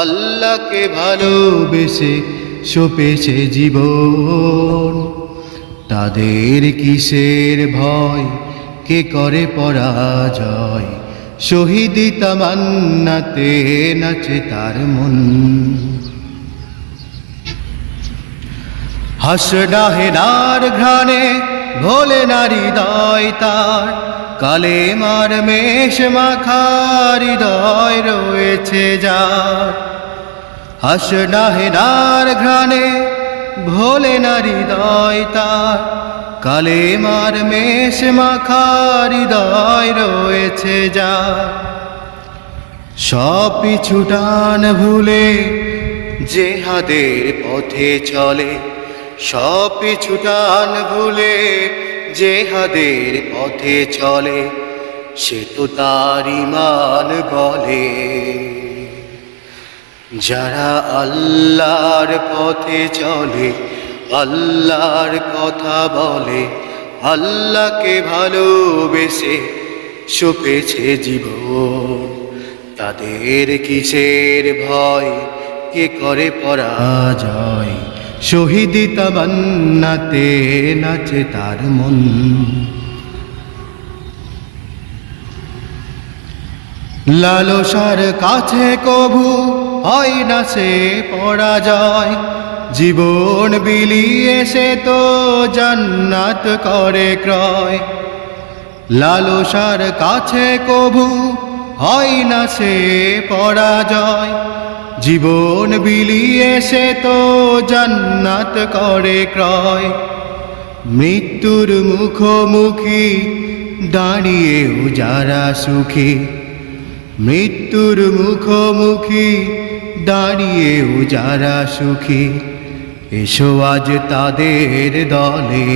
আল্লাহকে ভালোবেসে সপেছে জীবন। তাদের কিসের ভয়? কে করে পরাজয়? শহীদি তামান্নাতে নাচে তার মন। হাসনাহেনার ঘ্রাণে ভোলে নারী দয় তার। কালে মার মেষ মাখার হৃদয় রয়েছে যার। হাসনাহেনার ঘ্রাণে ভোলে নারী দয় তার। কালে মার মেষ মাখার হৃদয় রয়েছে যা সব পিছু টান ভুলে জেহাদের পথে চলে, সব পিছু টান ভুলে জেহাদের পথে চলে, সে তো তার ইমান বলে। যারা আল্লাহর পথে চলে, আল্লাহর কথা বলে, আল্লাহকে ভালোবেসে সপেছে জীবন। তাদের কিসের ভয়, কে করে পরাজয়? শহীদি তামান্নাতে নাচে তার মন। লালসার কাছে কভু হয় না সে পরাজয়। জীবন বিলিয়ে সে তো জান্নাত করে ক্রয়। লালসার কাছে কভু হয় না সে পরাজয়। জীবন বিলিয়ে সে তো জান্নাত করে ক্রয়। মৃত্যুর মুখোমুখি দাঁড়িয়েও যারা সুখী। মৃত্যুর মুখোমুখি দাঁড়িয়েও যারা সুখী। এসো আজ তাদের দলে।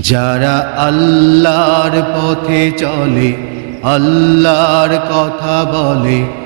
যারা আল্লাহর পথে চলে, আল্লাহর কথা বলে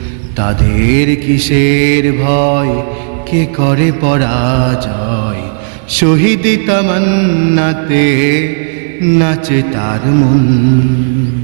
তাদের কিসের ভয়? কে করে পরাজয়? শহীদ তামান্নাতে নাচে তার মন।